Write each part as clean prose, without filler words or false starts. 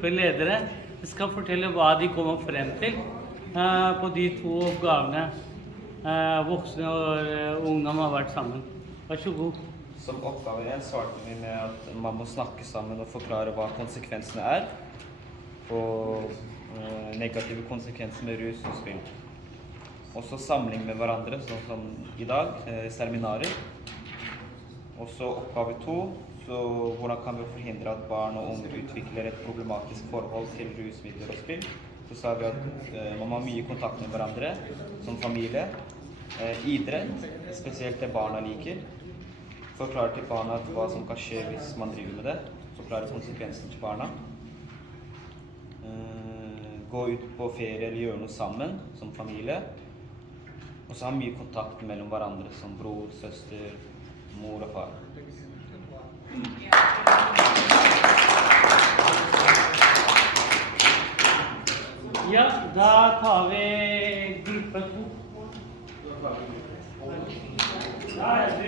gruppeledere skal fortelle hva de kommer frem til på de to oppgavene voksne og ungdom har vært sammen. Vær så god. Som oppgave 1 svarte vi med at man må snakke sammen og forklare hva konsekvensene er og negative konsekvenser med rus og spill. Også samling med hverandre, sånn som i dag, seminarer. Også oppgave 2, så hvordan kan vi forhindre at barn og unge utvikler et problematisk forhold til rusmidler og spill. Så sa vi at man må ha mye kontakt med hverandre som familie. Idrett, spesielt det barna liker. Forklare til barna hva som kan skje hvis man driver med det. Forklare konsekvensen til barna. Gå ut på ferie eller gjøre noe sammen som familie. Og så ha mye kontakt mellom hverandre som bror, søster, mor og far. Ja, da tar vi gruppe 2. Ja, du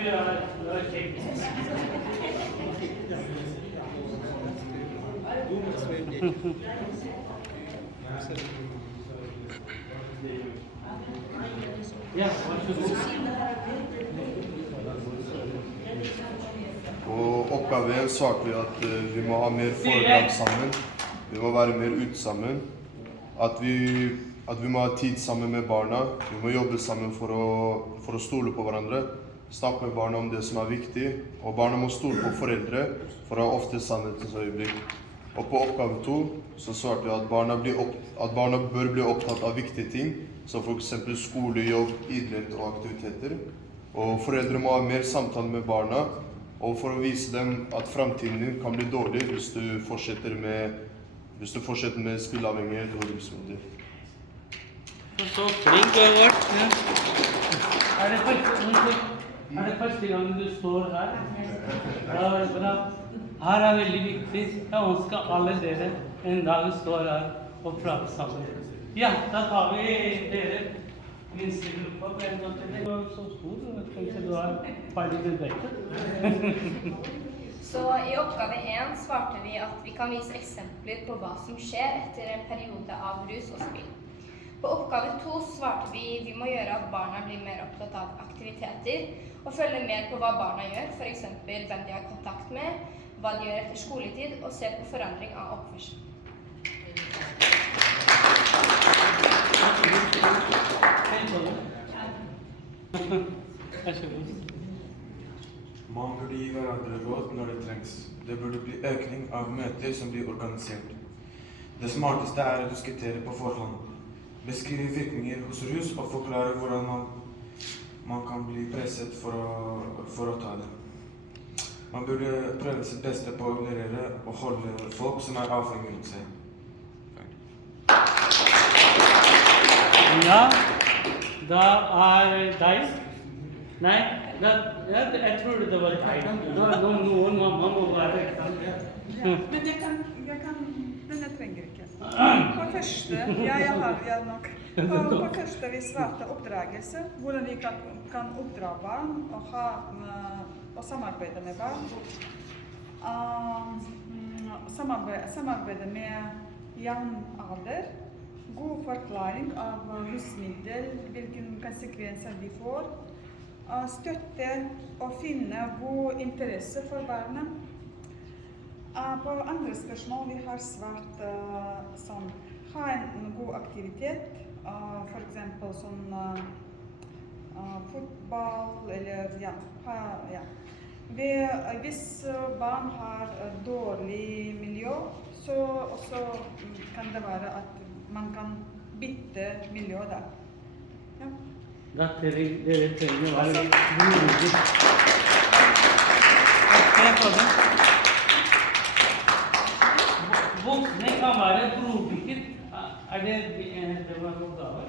er kjekt. Ja, vær så god. På oppgave 1 svarte vi at vi må ha mer foredrag sammen. Vi må være mer ute sammen. At vi må ha tid sammen med barna. Vi må jobbe sammen for å stole på hverandre. Snakke med barna om det som er viktig. Og barna må stole på foreldre for å ha ofte sannhetens øyeblikk. Og på oppgave 2 så svarte vi at barna bør bli opptatt av viktige ting, som for eksempel skole, jobb, idrett og aktiviteter. Og foreldre må ha mer samtale med barna, og for å vise dem at fremtiden din kan bli dårlig hvis du fortsetter med spilleavhengighet og rusmidler. Så flink du har vært. Er det første gang du står her? Ja, bra. Her er veldig viktig. Jeg ønsker alle dere en dag står her og prater sammen. Ja, da tar vi dere minste gruppa. Det var så stor, jeg tenkte du er ferdig med dette. Så i oppgave 1 svarte vi at vi kan vise eksempler på hva som skjer etter en periode av rus og spill. På oppgave 2 svarte vi må gjøre at barna blir mer opptatt av aktiviteter og følge med på hva barna gjør, for eksempel hvem de har kontakt med, hva de gjør etter skoletid, og se på forandring av oppførsel. Man burde gi hverandre råd når det trengs. Det burde bli økning av møter som blir organisert. Det smarteste er å diskutere på forhånd. Beskrive virkninger hos rus og forklare hvordan man kan bli presset for å ta det. Man burde prøve sitt beste på å ignorere og holde folk som er avhengig rundt seg. Ja, da er deg. Nei, jeg tror det var deg. Noen mamma må være ekte. Men jeg kan, denne trenger ikke. På første, jeg har nok. På første vi svarte oppdragelse, hvordan vi kan oppdra barn og samarbeide med barn. Samarbeide med jevn alder. God forklaring av rusmidler, hvilke konsekvenser de får. Støtte og finne god interesse for barna. På andre spørsmål vi har svart sånn, ha en god aktivitet, for eksempel sånn fotball eller ja. Hvis barn har dårlig miljø, så også kan det være at man kan bytte miljø der. Ja. Da dere trenger å være blodig. Voksne kan være blodbygger. Er det var noe gave?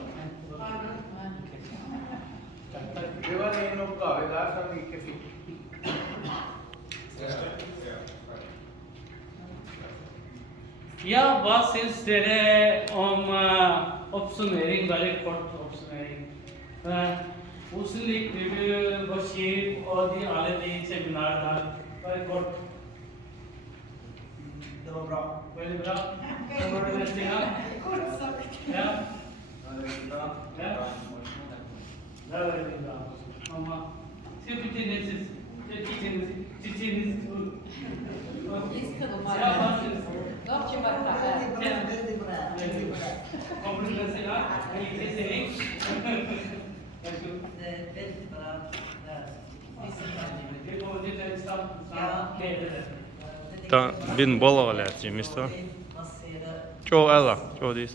Det var en oppgave der som vi ikke fikk. Ja, hva synes dere om oppsummering, veldig kort oppsummering? Hvordan liker du Bashir og alle de seminarene her? Veldig kort. Det var bra. Väldigt bra. Så var det nästa gång. Ja. Ja. Det var väldigt bra. Mamma. Ska vi till nästa? Çiçeğiniz. Komplimentslar. İyi seçenek. Ta bin bolalet jimista. Çoğu ela, çoğu değil.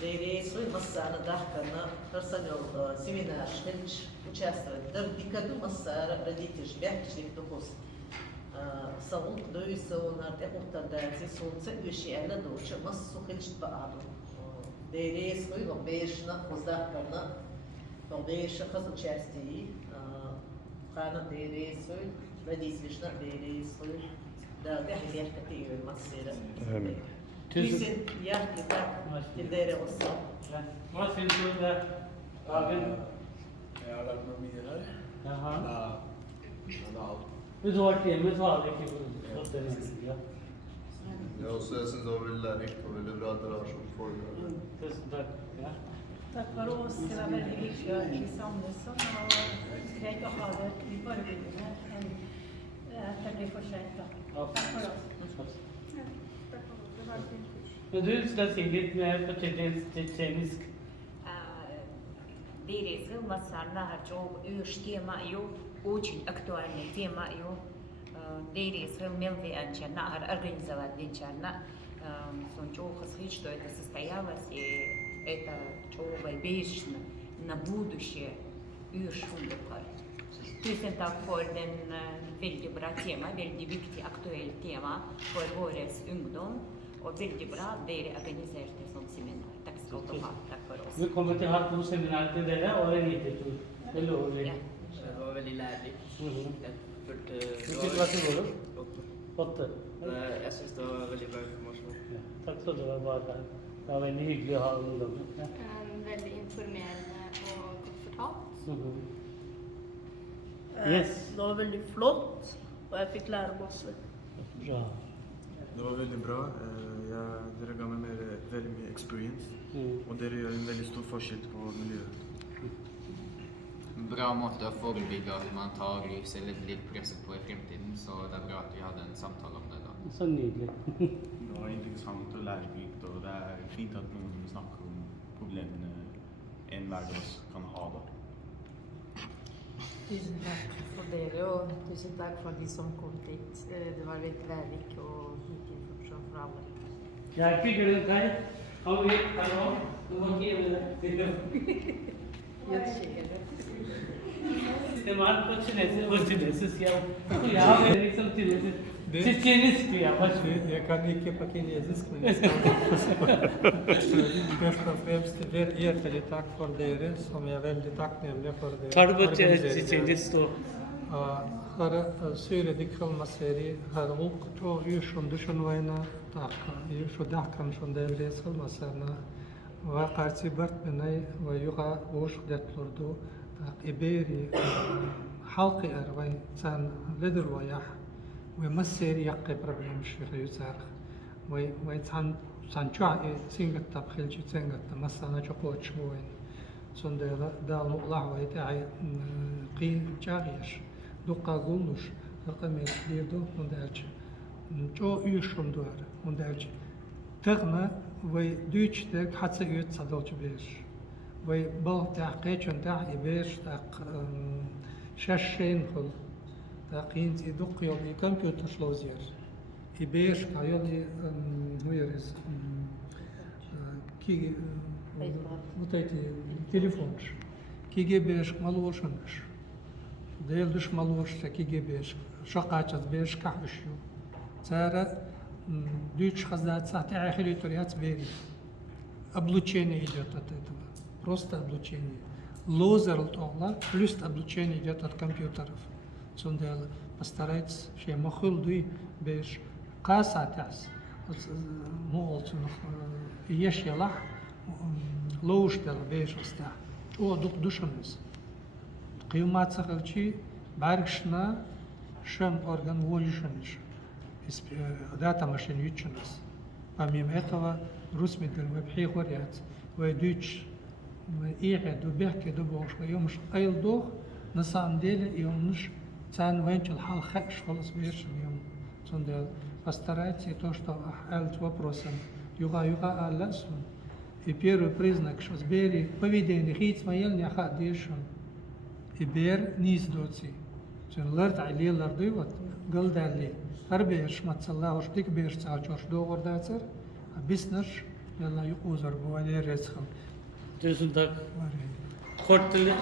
Рейсу مسألة ضحكنا رسالة سيمينار شغلش участвовать. Да дикаду مسألة بديت تشبه تشبه تقص. صوت دوي سونار تقطع داتي صوت سويشي على دوش مس سوكلش بعضه. ريسو يبقيشنا خزاقنا. بقيش خز участие. قانا ريسو بديت ليشنا ريسو. Да, бяха كثير مسألة. Tüsün yaktılar, dilleri olsun. Vad syns du där? Dagen? Jag har lärt mig mer. Jaha. Ja. Hur var det med Svalek i Botten? Ja, så jag syns det var väldigt lärorikt och väldigt bra att det var som folk. Tusen tack. Ja. Tack för oss, det var väldigt viktigt i samlelsen och grejt att ha det i förebyggande att det blir fortsätta. Tack för oss. Men du ska se lite mer på tjetjenisk. Дерезы масарна хачо юж тема ю очень актуальная тема ю дерезы мелви анчана организовать денчана сончо хасхи что это состоялось и это чого бешено на будущее юж шундукар. Tusen tack för den väldigt bra tema, väldigt viktig aktuell tema för vår ungdom. Och väldigt bra att det organiserat ett sånt seminar. Tack ska du ha. Tack för oss. Vi kommer till ha 2 seminarier till det och en IT-tur. Det lovar vi. Ja. Det var väldigt lärorikt. Vilket var det då? 8. Jag syns det var väldigt bra information. Ja. Tack så du var bara där. Det var väldigt hyggligt att ha ungdomen. Ja. Veldig informerende og godt fortalt. Yes. Det var väldigt flott och jag fick lära mig också. Bra. Det var väldigt bra. Dere ga meg veldig mye experience. Og dere gjør en veldig stor forskjell på miljøet. En bra måte å forebygge at man tar livslitt presset på i fremtiden, så det er bra at vi hadde en samtale om det da. Så nydelig. Det var interessant og lærerikt, og det er fint at noen snakker om problemene enhver av oss kan ha da. Tusen tack för det och tusen tack för de som kom hit. Det var väldigt lärorikt och mycket information för alla. Jag tycker det är om vi hallå, du var kul. İstemar koçinesi ya. Ya liksom tjetjenisk ya baş. Jag kan inte på kinesisk men jag ska först och främst hjärtligt tack för det som jag är väldigt tacknämlig för det. Tar du tjetjenisk då? Har syre dikralma seri har åkt och yuşun düşün vayna taka yuşu dahkan şun devres olmasana ve karşı bart benay ve yuga oş detlurdu iberi halqi ervay san ledir wayah ve maseri yaqi problem şiru yusar ve san çua singat tabkhilci singat masana çokoç moyn sondela dal muqlah ve ta'i qi jagish Duqa gulnuş, raqam yirdu mundaç. Ço uyuşum duvar mundaç. Tığna ve düçte hatsa üyet sadolcu bir. Ve bal tahqiqun ta'i bir taq şaşşin kul. Taqin iduq yol kompüter şlozier. İbeş ayoli huyeriz. Ki mutayti telefonş. Ki gebeş maluşunş. Değil düşmalı olursa ki gibi شقاچت بيش كحشيو تارا ديش خزات ساعتي آخری طريقة بيري облучение идет от этого, просто облучение. Лозер тогда плюс облучение идет от компьютеров. Сондела постарайтесь, что махул дуй беш касатас, молчун еш ялах лоуштел беш оста. О дух душанис. قيمات سخلشي بارشنا شم орган волишаниш. Дата машин ючнас. Помимо этого русмитер вебхи хорят, вейдуч иихед убехки дубош, ويومش قيل دوخ на самом деле يومش цан венчил хал хэш холос бешен يوم. Сондел постарайтесь то, что альт вопросом юга алласун. И первый признак, что сбери поведение хит смоел не хадишун. И бер низ доци. Чен ларт али ларды вот голдали. Арбеш мацалла уштик беш цачош доғыр дацар. Беснаш يلا يقوزر بوالي رزخم. Tusen takk. Kort til